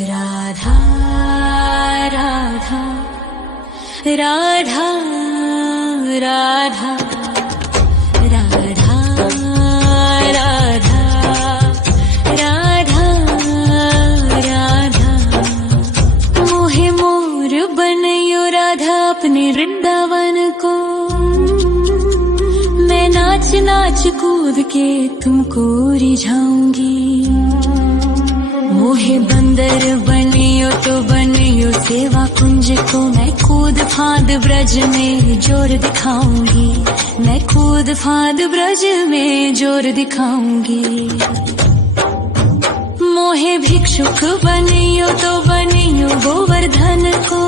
राधा राधा राधा राधा राधा राधा राधा राधा मोहे मोर बनयो राधा अपने वृंदावन को। मैं नाच नाच कूद के तुमको रिझाऊंगी। मोहे बंदर बनियो तो बनियो सेवा कुंज को। मैं कूद फांद ब्रज में जोर दिखाऊंगी। मैं कूद फांद ब्रज में जोर दिखाऊंगी। मोहे भिक्षुक बनियो तो बनियो गोवर्धन को।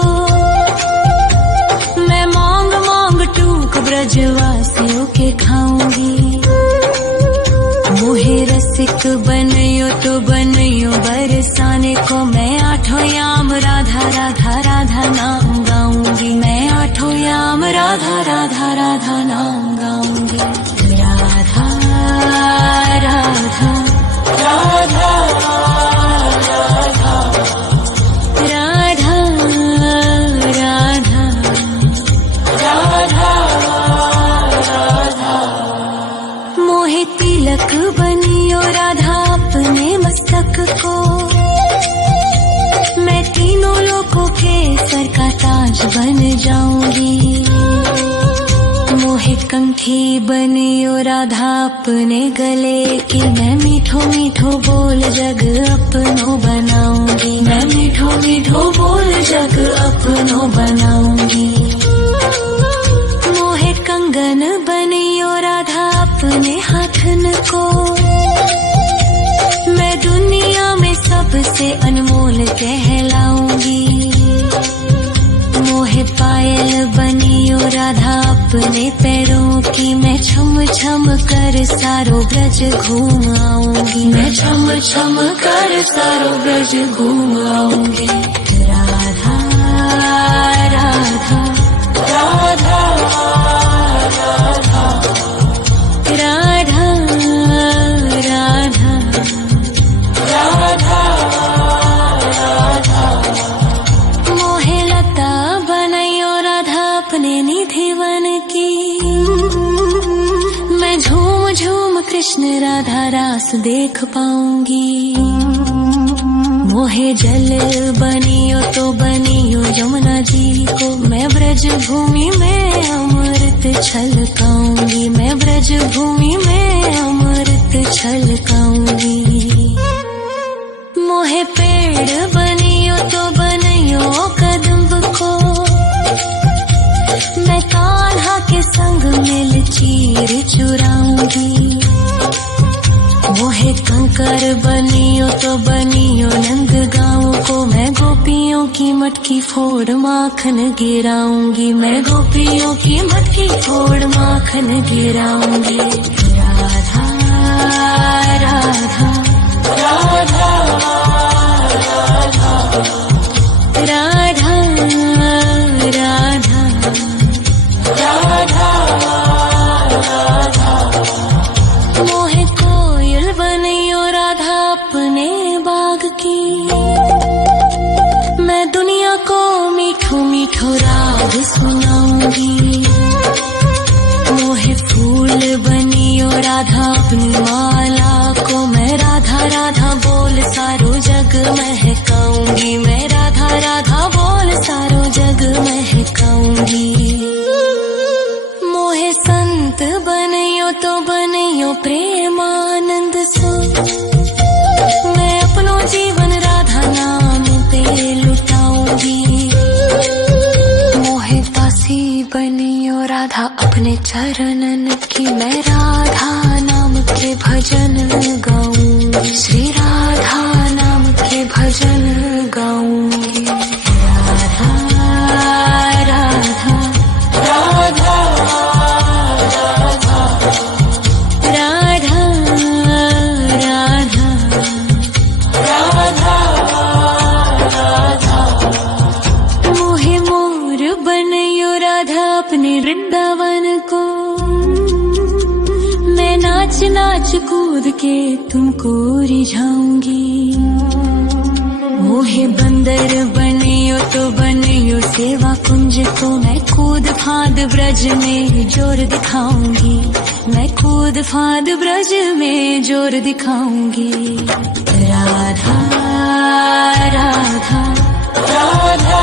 मैं मांग मांग टूक ब्रजवासियों के खाऊंगी। मोहे रसिक बनयो तो बनयो बरसाने को। मैं आठों याम राधा राधा राधा नाम गाऊंगी। मैं आठों याम राधा राधा राधा नाम गाऊंगी। राधा राधा राधा राधा राधा राधा राधा मोहे तिलक बनियो राधा अपने मस्तक को। मैं तीनों लोगों के सर का ताज बन जाऊंगी। मोहे कंठी बनियो राधा अपने गले की। मैं मीठो मीठो बोल जग अपनो बनाऊंगी। मैं मीठो मीठो बोल जग अपनो बनाऊंगी। मोहे कंगन बनियो राधा अपने हाथन को। मैं दुनिया में सबसे अनमोल कहलाऊंगी। मोहे पायल बनियो राधा अपने पैरों की। मैं छम छम कर सारो ब्रज घूम आऊंगी। मैं छम छम कर सारो ब्रज घूम आऊंगी। राधा राधा राधा राधा राधा राधा राधा राधा मोहे लता बनयो राधा अपने निधिवन की। मैं झूम झूम कृष्ण राधा रास देख पाऊंगी। मोहे जल बनियो तो बनियो यमुना जी को। मैं ब्रज भूमि में अमृत छलकाऊंगी। मैं ब्रज भूमि में अमृत छलकाऊंगी। मोहे पेड़ बनियो तो बनियो कदम्ब को। मैं कान्हा के संग मिल चीर चुराऊंगी। मोहे कंकर बनियो तो बनियो नंद गाँव को। मैं गोपियों की मटकी फोड़ माखन गिराऊंगी। मैं गोपियों की मटकी फोड़ माखन गिराऊंगी। राधा राधा राधा राधा राधा राधा राधा मोहे कोयल बनियो राधा अपने बाग की। मैं दुनिया को मीठो मीठो राग सुनाऊंगी। मोहे फूल बनियो राधा अपनी माला को। मैं राधा राधा बोल सारो जग महकाऊंगी। मैं राधा राधा बोल सारो जग महकाऊंगी। मोहे संत बनियो तो बनियो प्रेमानंद सो। मैं अपनो जीवन राधा नाम पे लुटाऊंगी। मोहे दासी बनियो राधा अपने चरणन की। मैं राधा नाम के भजन गाऊंगी। श्री राधा नाम के भजन गाऊंगी। राधा राधा राधा राधा राधा राधा राधा मोहे मोर बनयो राधा अपने वृंदावन को। मैं नाच नाच कूद के तुमको रिझाऊंगी। मोहे बंदर बनियो तो बनियो सेवा कुंज को मैं कूद फाद ब्रज में जोर दिखाऊंगी, मैं कूद फाद ब्रज में जोर दिखाऊंगी। राधा राधा राधा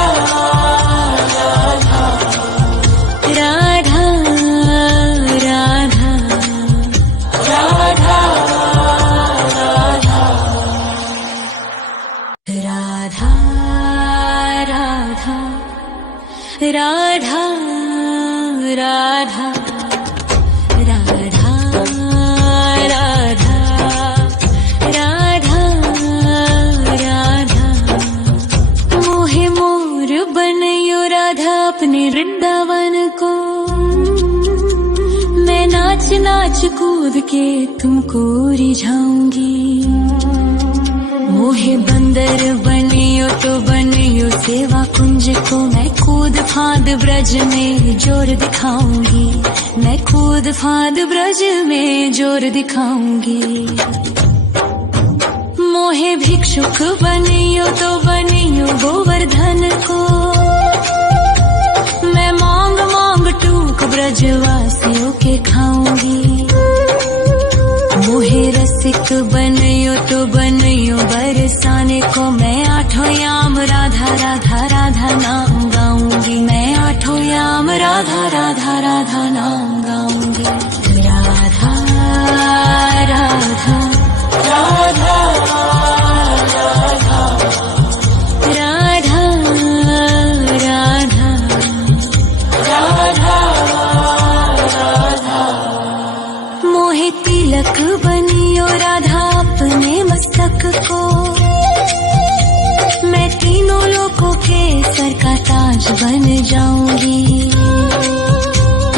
राधा राधा राधा राधा राधा राधा राधा राधा राधा राधा राधा मोहे मोर बनयो राधा अपने वृंदावन को, मैं नाच नाच कूद के तुमको रिझाऊंगी। मोहे बंदर बनियो तो बनियो सेवा कुंज को मैं कूद फाद ब्रज में जोर दिखाऊंगी, मैं कूद फाद ब्रज में जोर दिखाऊंगी। मोहे भिक्षुक बनियो तो बनियो गोवर्धन को, मैं मांग मांग टूक ब्रजवासियों के खाऊंगी। मोहे रसिक बनियो तो बनियो बरसाने को, मैं आठों याम राधा राधा राधा नाम गाऊंगी, मैं आठों याम राधा राधा राधा नाम गाऊंगी। राधा राधा राधा राधा राधा राधा राधा मोहे तिलक बनियो राधा अपने मस्तक को, मैं तीनों लोगों के सर का ताज बन जाऊंगी।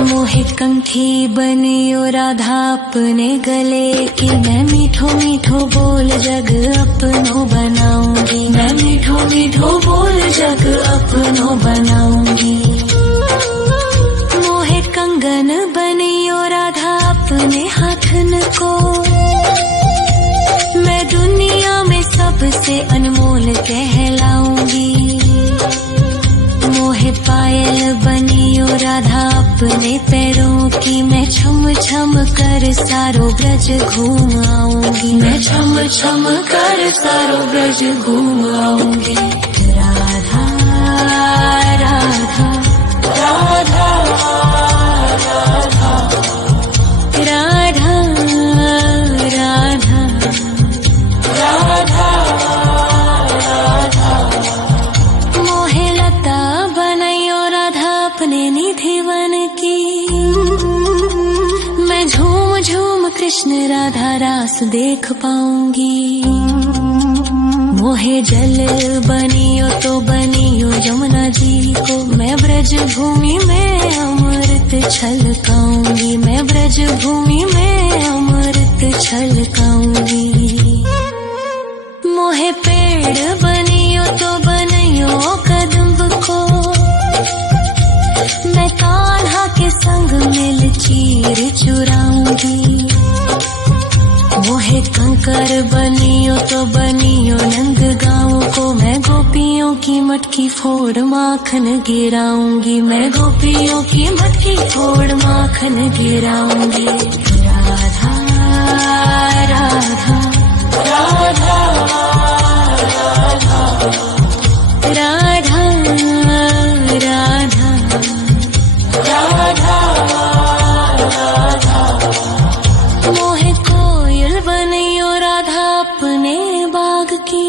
मोहे कंठी बनियो राधा अपने गले की, मैं मीठो मीठो बोल जग अपनो बनाऊंगी, मैं मीठो मीठो बोल जग अपनो बनाऊंगी। मोहे कंगन बनियो राधा अपने हाथन को, मैं दुनिया में सबसे अनमोल कहलाऊंगी। मोहे पायल बनियो राधा अपने पैरों की, मैं छम छम कर सारो ब्रज घूम आऊंगी, मैं छम छम कर सारो ब्रज घूम आऊंगी। राधा राधा राधा राधा राधा राधा राधा मोहे लता बनयो राधा अपने निधि वन की, मैं झूम झूम कृष्ण राधा रास देख पाऊंगी। मोहे जल बनियो तो बनियो यमुना जी को, मैं ब्रज भूमि में अमृत छलकाऊंगी, मैं ब्रज भूमि में अमृत छलकाऊंगी। मोहे पेड़ बनियो तो बनियो कदम्ब को, मैं कान्हा के संग मिल चीर चुराऊंगी। मोहे कंकर बनियो तो बनियो नंद गाँव को, मैं गोपियों की मटकी फोड़ माखन गिराऊंगी, मैं गोपियों की मटकी फोड़ माखन गिराऊंगी। राधा राधा राधा राधा राधा राधा राधा मोहे कोयल बनियो राधा अपने बाग की,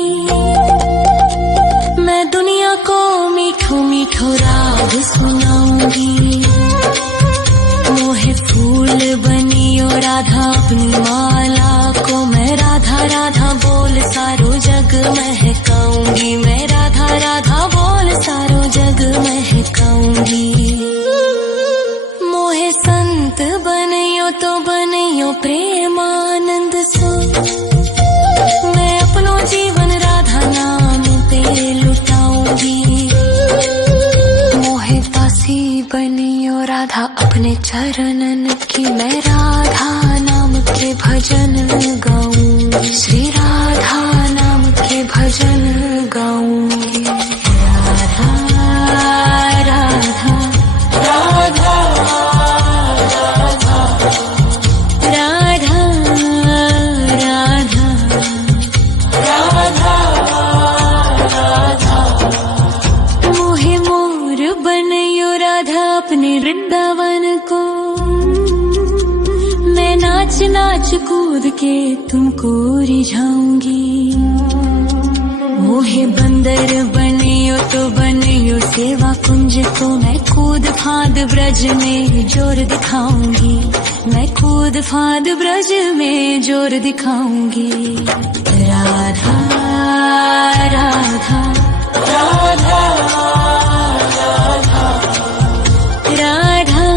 मैं दुनिया को मीठो मीठो राग सुनाऊंगी। मोहे फूल बनियो राधा अपनी माला को, मैं राधा राधा बोल सारो जग महकाऊंगी, मैं राधा राधा बोल सारो जग महकाऊंगी। मोहे संत बनियो तो बनियो प्रेमानंद सो, मैं अपनो जीवन राधा नाम पे लुटाऊंगी। मोहे दासी बनियो राधा अपने चरणन की, मैं राधा नाम के भजन गाऊं, श्री राधा नाम के भजन गाऊं। कूद के तुमको रिझाऊंगी। मोहे बंदर बनियो तो बनियो सेवा कुंज को, मैं कूद फांद ब्रज में जोर दिखाऊंगी। मैं कूद फांद ब्रज में जोर दिखाऊंगी। राधा राधा राधा राधा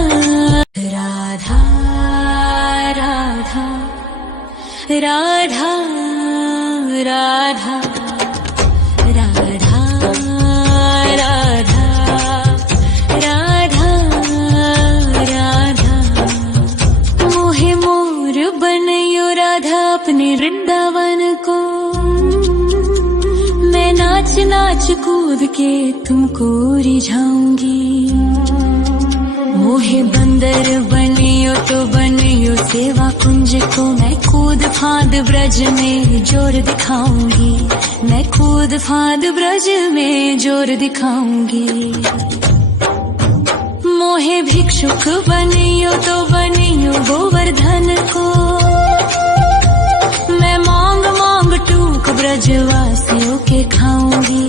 राधा राधा राधा राधा राधा राधा राधा राधा। मोहे मोर बनयो राधा अपने वृंदावन को, मैं नाच नाच कूद के तुमको रिझाऊंगी। मोहे बंदर बनियो तो बनियो सेवा कुंज को, मैं कूद फांद ब्रज में जोर दिखाऊंगी। मैं कूद फांद ब्रज में जोर दिखाऊंगी। मोहे भिक्षुक बनियो तो बनियो गोवर्धन को, मैं मांग मांग टूक ब्रजवासियों के खाऊंगी।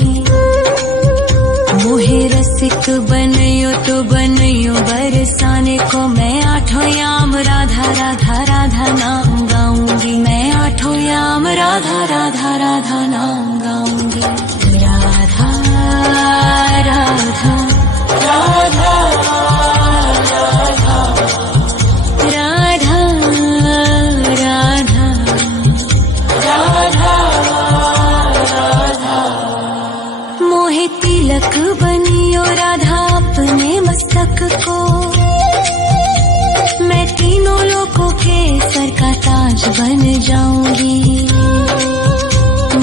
मोहे रसिक बनियो तो बनियो बरसाने को, मैं आठों याम राधा राधा राधा नाम गाऊंगी। मैं आठों याम राधा राधा राधा नाम गाऊंगी। राधा राधा राधा राधा राधा राधा राधा। मोहे तिलक बनियो राधा अपने मस्तक को, मैं तीनों लोगों के सर का ताज बन जाऊंगी।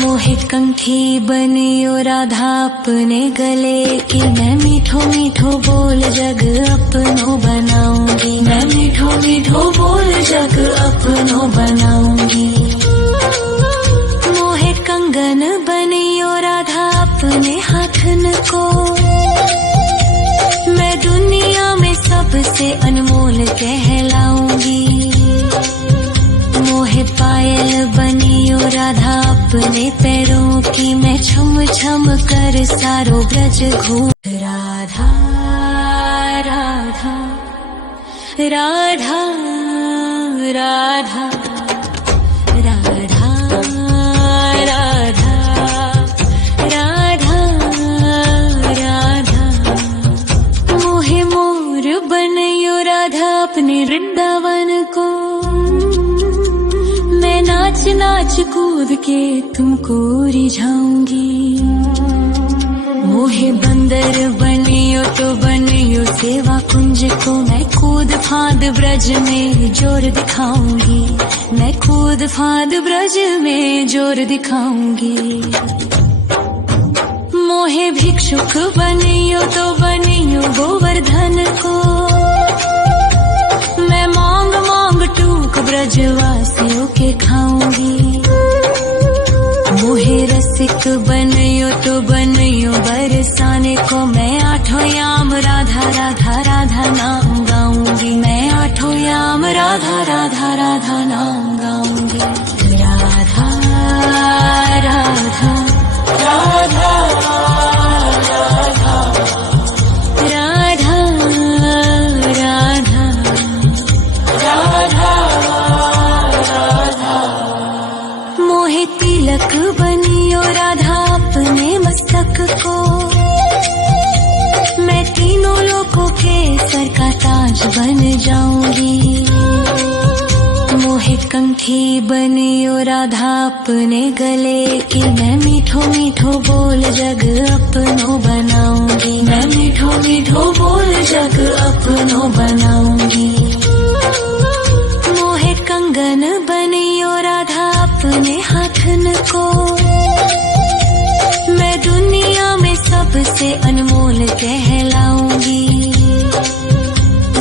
मोहे कंठी बनियो राधा अपने गले की, मैं मीठो मीठो बोल जग अपनो बनाऊंगी। मैं मीठो मीठो बोल जग अपनो बनाऊंगी। मोहे कंगन बनियो राधा अपने हाथन को, मैं दुनिया में सबसे अनमोल कहलाऊंगी। मोहे पायल बनियो राधा अपने पैरों की, मैं छम छम कर सारो ब्रज घूम। राधा राधा राधा राधा राधा राधा राधा राधा। मोहे मोर बनयो राधा अपने वृंदावन को, मैं नाच नाच कूद के तुमको रिझाऊंगी। मोहे बंदर बनियो तो बनियो सेवा कुंज को, मैं कूद फांद ब्रज में जोर दिखाऊंगी। मैं कूद फांद ब्रज में जोर दिखाऊंगी। मोहे भिक्षुक बनियो तो बनियो गोवर्धन को, मैं मांग मांग टूक ब्रजवासियों के खाऊंगी। मोहे रसिक बनियो तो बनियो बरसाने को, मैं आठों याम राधा राधा राधा नाम गाऊंगी। मैं आठों याम राधा राधा राधा नाम गाऊंगी। राधा राधा राधा राधा राधा राधा राधा राधा। मोहे तिलक बनियो राधा अपने मस्तक को, मैं तीनों लोगों के सर का ताज बन जाऊंगी। मोहे कंठी बनियो राधा अपने गले की, मैं मीठो मीठो बोल जग अपनो बनाऊंगी। मैं मीठो मीठो बोल जग अपनो बनाऊंगी। मोहे कंगन बनियो राधा अपने हाथन को, मैं दुनिया में सबसे अनमोल कहलाऊंगी।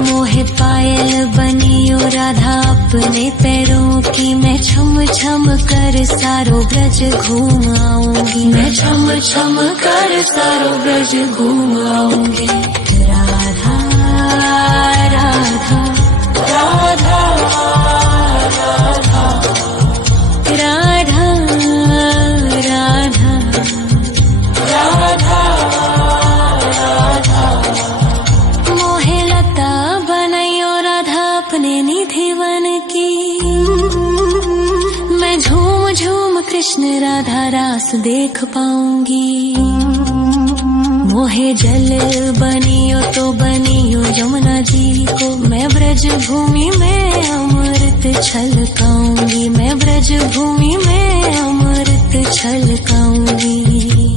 मोहे पायल बनियो राधा अपने पैरों की, मैं छम छम कर सारो ब्रज घूम आऊंगी। मैं छम छम कर सारो ब्रज घूम आऊंगी। राधा राधा राधा राधा कृष्ण राधा रास देख पाऊंगी। मोहे जल बनियो तो बनियो यमुना जी को, मैं ब्रज भूमि में अमृत छलकाऊंगी, मैं ब्रज भूमि में अमृत छलकाऊंगी।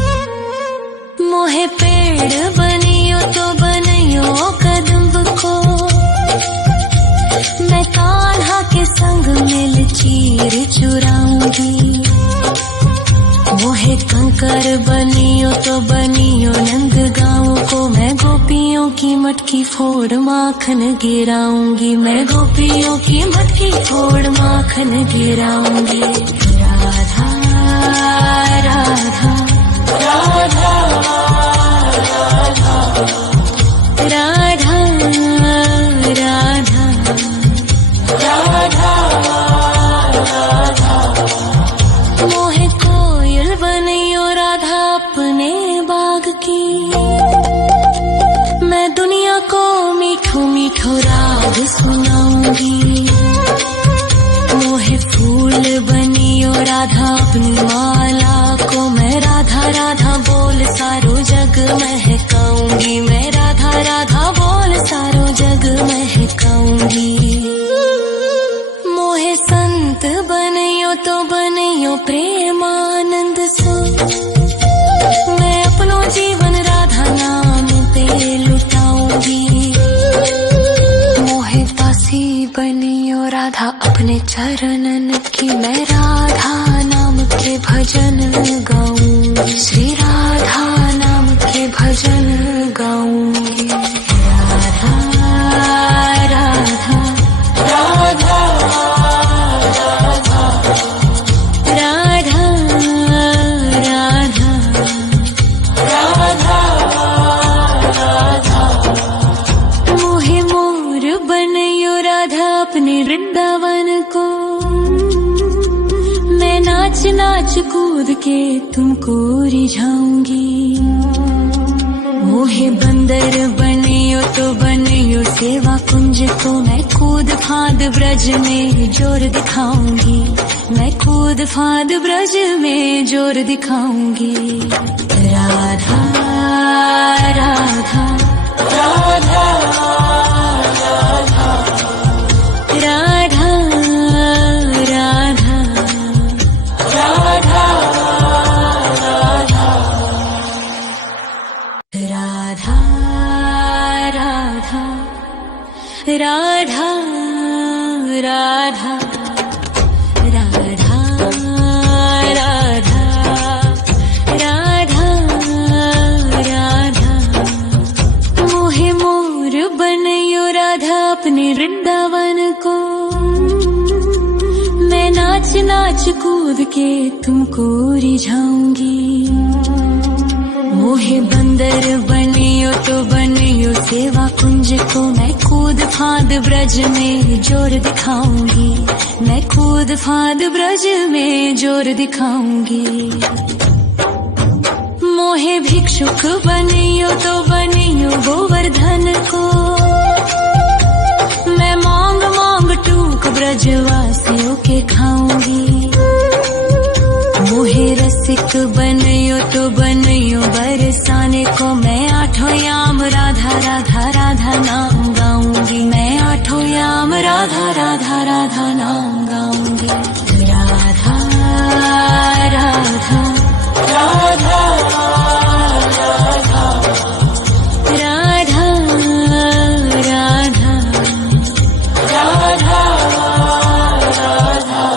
मोहे पेड़ बनियो तो बनियो कदम्ब को, मैं कान्हा के संग मिल चीर चुराऊंगी। मोहे कंकर बनियो तो बनियो नंद गाँव को, मैं गोपियों की मटकी फोड़ माखन गिराऊंगी, मैं गोपियों की मटकी फोड़ माखन गिराऊंगी। राधा राधा राधा राधा राधा राधा राधा। मोहे कोयल बनियो राधा अपने बाग की, मैं दुनिया को मीठो मीठो राग सुनाऊंगी। मोहे फूल बनियो राधा अपनी माला को, मैं राधा राधा बोल सारो जग महकाऊंगी, मैं राधा राधा बोल सारो जग महकाऊंगी। मोहे संत बनियो तो बनियो प्रेमानंद सो, मैं अपनो जीवन राधा नाम पे लुटाऊंगी। मोहे दासी बनियो राधा अपने चरणन की, मैं राधा नाम के भजन गाऊंगी, श्री राधा नाम के भजन गाऊंगी। राधा राधा राधा राधा राधा राधा। मोहे मोर बनियो राधा अपने वृंदावन को, मैं नाच नाच कूद के तुमको रिझाऊंगी। मोहे बंदर बनियो तो बनियो सेवा कुंज को, मैं कूद फांद ब्रज में जोर दिखाऊंगी, मैं कूद फांद ब्रज में जोर दिखाऊंगी। राधा राधा राधा राधा राधा राधा राधा राधा राधा राधा राधा राधा राधा राधा। मोहे मोर बनियो राधा अपने वृंदावन को, मैं नाच नाच कूद के तुमको रिझाऊंगी। मोहे बंदर बनियो तो बनियो सेवा कुंज को, मैं कूद फांद ब्रज में जोर दिखाऊंगी, मैं कूद फांद ब्रज में जोर दिखाऊंगी। मोहे भिक्षुक बनियो तो बनियो गोवर्धन को, मैं मांग मांग टूक ब्रजवासियों के खाऊंगी। मोहे रसिक बनियो तो बनियो बरसाने को, मैं आठों याम राधा राधा राधा नाम गाऊंगी, मैं आठों याम राधा राधा राधा नाम गाऊंगी। राधा राधा राधा राधा राधा राधा राधा राधा।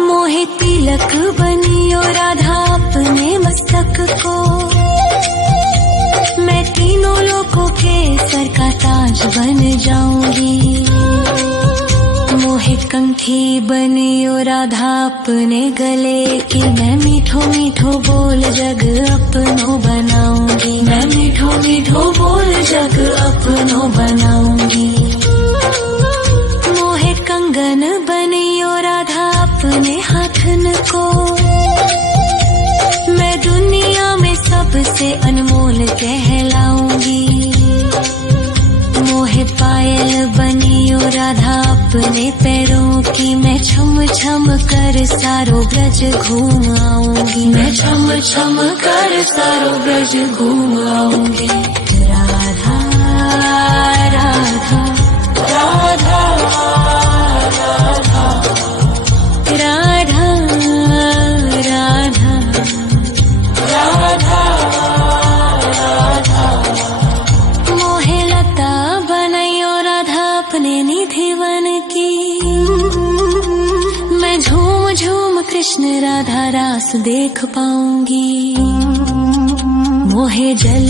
मोहे तिलक बनियो राधा अपने मस्तक को, मैं तीनों लोगों के सर का ताज बन जाऊंगी। मोहे कंठी बनियो राधा अपने गले की, मैं मीठो मीठो बोल जग अपनो बनाऊंगी, मैं मीठो मीठो बोल जग अपनो बनाऊंगी। मोहे कंगन बनियो राधा अपने हाथन को, मैं दुनिया में सबसे अनमोल कहलाऊंगी। मोहे पायल बनियो राधा अपने पैरों की, मैं छम छम कर सा सारो ब्रज घूम आऊंगी, मैं छम छम कर सारो ब्रज घूम आऊंगी। राधा राधा राधा राधा राधा राधा राधा राधा। मोहे लता बनाइयो राधा अपने निधि वन की, मैं झूम झूम कृष्ण राधा रास देख पाऊंगी। मोहे जल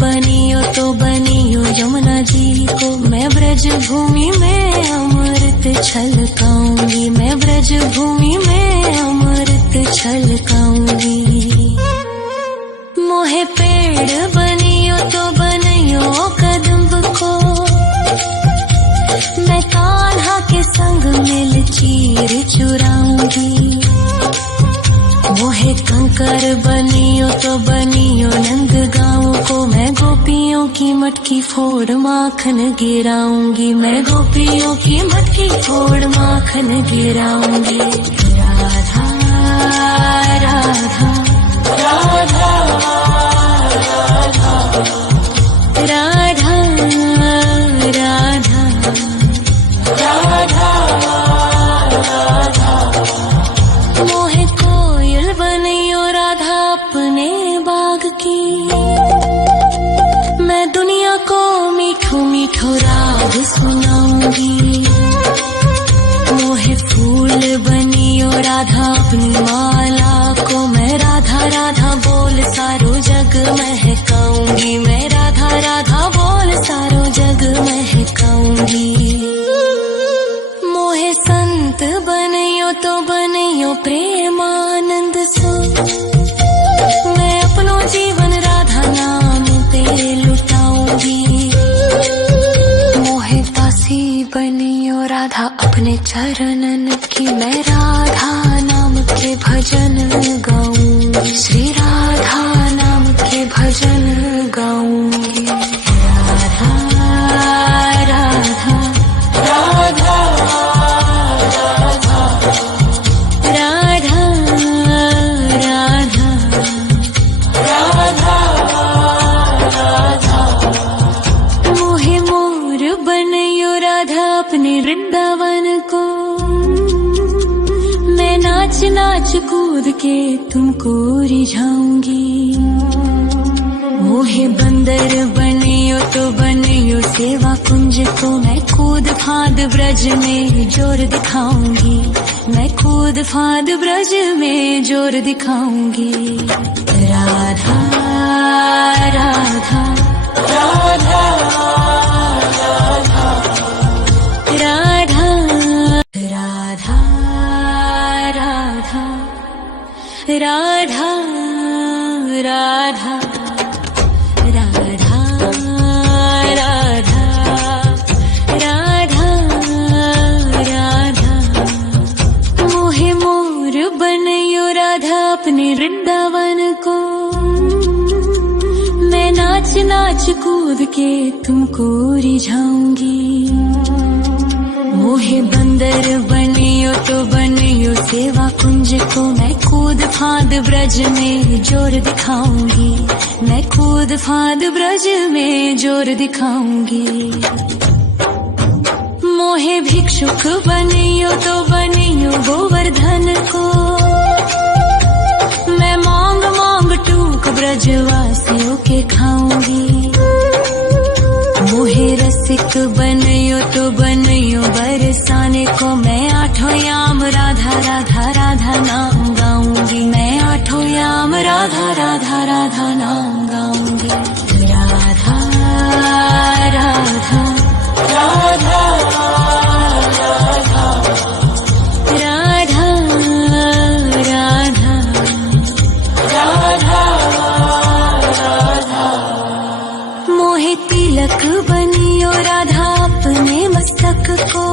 बनियो तो बनियो यमुना जी को, मैं ब्रज भूमि में अमृत छलकाऊंगी, मैं ब्रज भूमि में अमृत छलकाऊंगी। मोहे पेड़ बनियो तो बनियो कदम्ब को, मैं कान्हा के संग मिल चीर चुराऊंगी। मोहे कंकर बनियो तो बनियो नंद गाँव को, मैं गोपियों की मटकी फोड़ माखन गिराऊंगी, मैं गोपियों की मटकी फोड़ माखन गिराऊंगी। राधा राधा राधा राधा राधा राधा राधा। मोहे कोयल बनियो राधा अपने बाग की, मैं दुनिया को मीठो मीठो राग सुनाऊंगी। मोहे फूल बनियो राधा अपनी माला को, मैं राधा राधा बोल सारो जग महकाऊंगी, मैं राधा राधा बोल सारो जग महकाऊंगी। मोहे संत बनियो तो बनियो प्रेमानंद सो, मैं अपनो जीवन राधा नाम पे लुटाऊंगी। मोहे दासी बनियो राधा अपने चरणन की, मैं राधा नाम के भजन गाऊंगी, श्री राधा नाम के भजन गाऊंगी। राधा राधा राधा राधा राधा राधा राधा। मोहे मोर बनियो राधा अपने वृंदावन को, मैं नाच नाच कूद के तुमको रिझाऊंगी। मोहे बंदर बनियो तो बनियो सेवा कुंज को, मैं कूद फांद ब्रज में जोर दिखाऊंगी, मैं कूद फांद ब्रज में जोर दिखाऊंगी। राधा राधा राधा राधा राधा राधा राधा राधा राधा राधा राधा राधा। मोहे मोर बनियो राधा अपने वृंदावन को, मैं नाच नाच कूद के तुमको रिझाऊंगी। मोहे बंदर बनियो तो बनियो सेवा कुंज को, मैं कूद फांद ब्रज में जोर दिखाऊंगी, मैं कूद फांद ब्रज में जोर दिखाऊंगी। मोहे भिक्षुक बनियो तो बनियो गोवर्धन को, मैं मांग मांग टूक ब्रजवासियों के खाऊंगी। मोहे रसिक बनियो तो बनियो बरसाने को, मैं आठों याम राधा राधा राधा नाम गाऊंगी, मैं आठों याम राधा राधा राधा नाम गाऊंगी। राधा राधा राधा राधा राधा राधा राधा राधा। मोहे तिलक बनियो राधा अपने मस्तक को,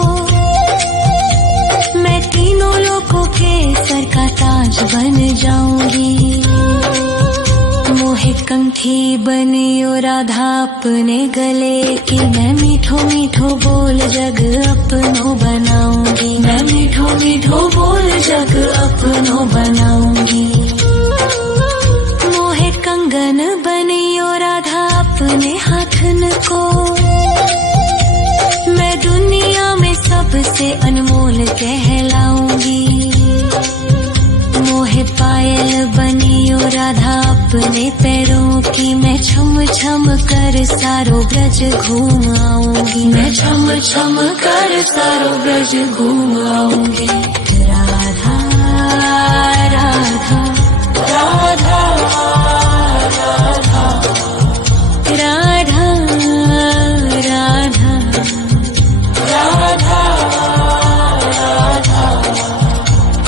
मैं तीनों लोगों के सर का ताज बन जाऊंगी। मोहे कंठी बनियो राधा अपने गले की, मैं मीठो मीठो बोल जग अपनो बनाऊंगी, मैं मीठो मीठो बोल जग अपनो बनाऊंगी। मोहे कंगन बनियो राधा अपने हाथन को, मैं दुनिया में सबसे अनमोल कहलाऊंगी। मोहे पायल बनियो राधा अपने पैरों की, मैं छम छम कर सारो ब्रज घूम आऊंगी, मैं छम छम कर सारो ब्रज घूम आऊंगी। राधा राधा राधा राधा राधा राधा राधा।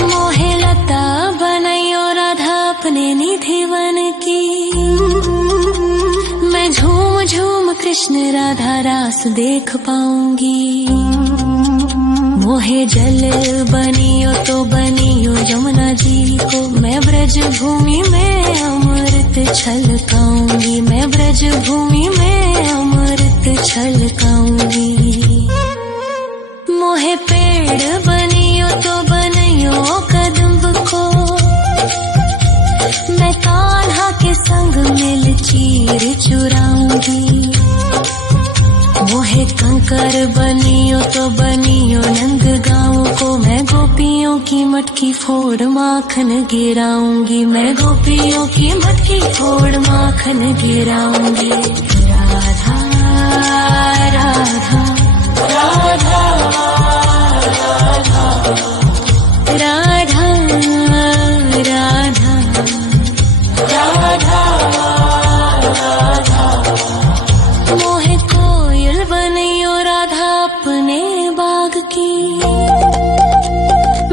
मोहे लता बनायो राधा अपने निधिवन की, मैं झूम झूम कृष्ण राधा रास देख पाऊंगी। मोहे जल बनियो तो बनियो यमुना जी को, मैं ब्रज भूमि में अमृत छलकाऊंगी, मैं ब्रज भूमि में अमृत छलकाऊंगी। मोहे पेड़ बनियो तो बनियो कदम्ब को, मैं कान्हा के संग मिल चीर चुराऊंगी। मोहे कंकर बनियो तो बनियो नंद गाँव को, मैं गोपियों की मटकी फोड़ माखन गिराऊंगी, मैं गोपियों की मटकी फोड़ माखन गिराऊंगी। राधा राधा राधा राधा राधा राधा राधा। मोहे कोयल बनियो राधा अपने बाग की,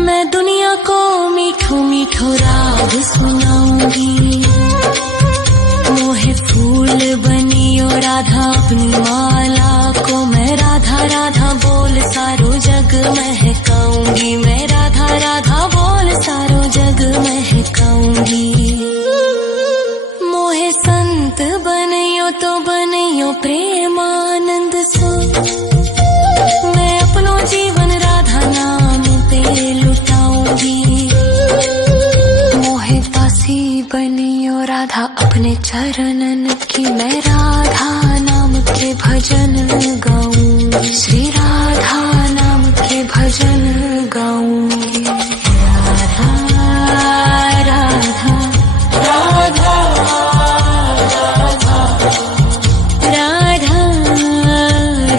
मैं दुनिया को मीठो मीठो राग सुनाऊंगी। मोहे फूल बनियो राधा अपनी माला को, मैं राधा राधा बोल सारो जग महकाऊंगी, मैं राधा राधा बोल सारो जग महकाऊंगी। मोहे संत बनियो तो बनियो प्रेमानंद सो, मैं अपनो जीवन राधा नाम पे लुटाऊंगी। मोहे दासी बनियो राधा अपने चरणन की, मैं राधा नाम के भजन गाऊंगी, श्री राधा नाम के भजन गाऊंगी। राधा राधा राधा राधा राधा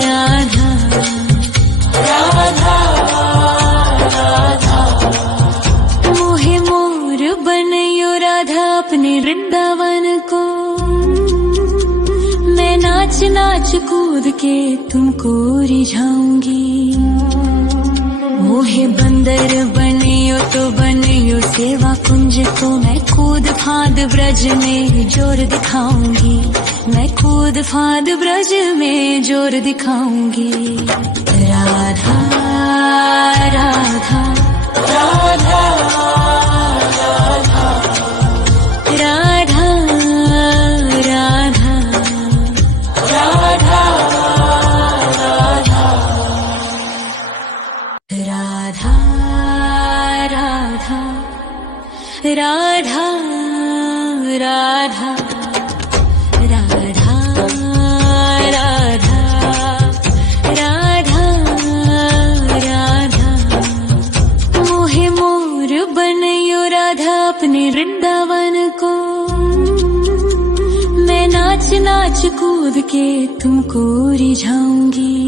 राधा राधा। मोहे मोर बनियो राधा अपने वृंदावन को, मैं नाच नाच कूद के तुमको रिझाऊंगी। मोहे बंदर बनियो तो बनियो सेवा कुंज को, मैं कूद फांद ब्रज में जोर दिखाऊंगी, मैं कूद फांद ब्रज में जोर दिखाऊंगी। राधा राधा राधा राधा राधा राधा राधा राधा राधा राधा राधा राधा राधा राधा। मोहे मोर बनियो राधा अपने वृंदावन को, मैं नाच नाच कूद के तुमको रिझाऊंगी।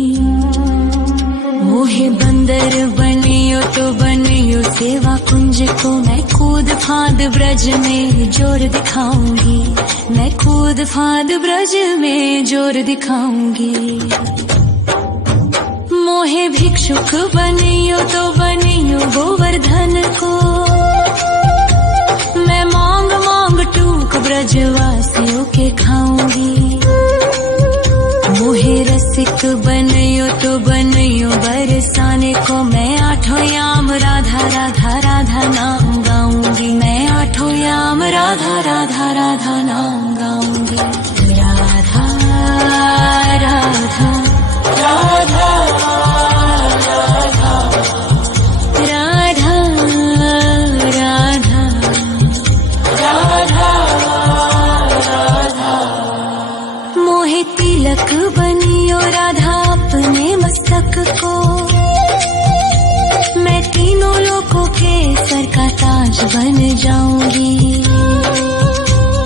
मोहे बंदर बनियो तो बनियो सेवा कुंज को, मैं कूद फांद ब्रज में जोर दिखाऊंगी, मैं कूद फांद ब्रज में जोर दिखाऊंगी। मोहे भिक्षुक बनियो तो बनियो गोवर्धन को, मैं मांग मांग टूक ब्रजवासियों के खाऊंगी। मोहे रसिक बनियो तो बनियो बरसाने को, मैं आठों याम राधा राधा राधा नाम गाऊंगी, मैं आठों याम राधा राधा राधा नाम गाऊंगी। तिलक बनियो राधा अपने मस्तक को, मैं तीनों लोगों के सर का ताज बन जाऊंगी।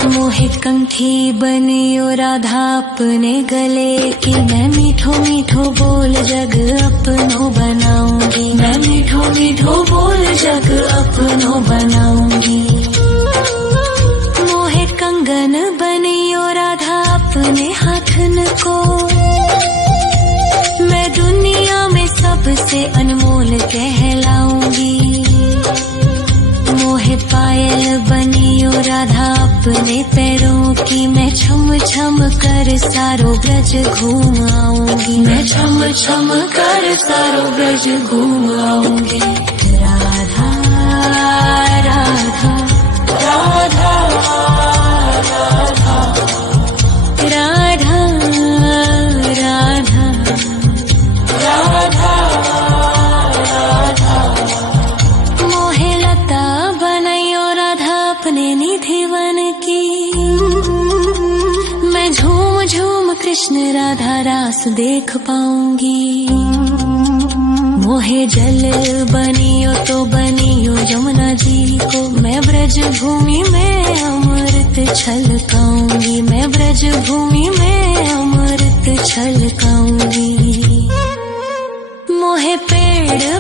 मोहे कंठी बनियो राधा अपने गले की, मैं मीठो मीठो बोल जग अपनो बनाऊंगी। मैं मीठो मीठो बोल जग अपनो बनाऊंगी। मोहे कंगन बनियो राधा अपने हाथन को, मैं दुनिया में सबसे अनमोल कहलाऊंगी। मोहे पायल बनियो राधा अपने पैरों की, मैं छम छम कर सारो ब्रज घूम आऊंगी। मैं छम छम कर सारो ब्रज घूम आऊंगी। राधा राधा राधा राधा राधा राधा राधा। मोहे लता बनायो राधा अपने निधिवन की, मैं झूम झूम कृष्ण राधा रास देख पाऊंगी। मोहे जल बनियो तो बनियो यमुना जी को, मैं ब्रज भूमि में अमृत छलकाऊंगी। मैं ब्रज भूमि में अमृत छलकाऊंगी। मोहे पेड़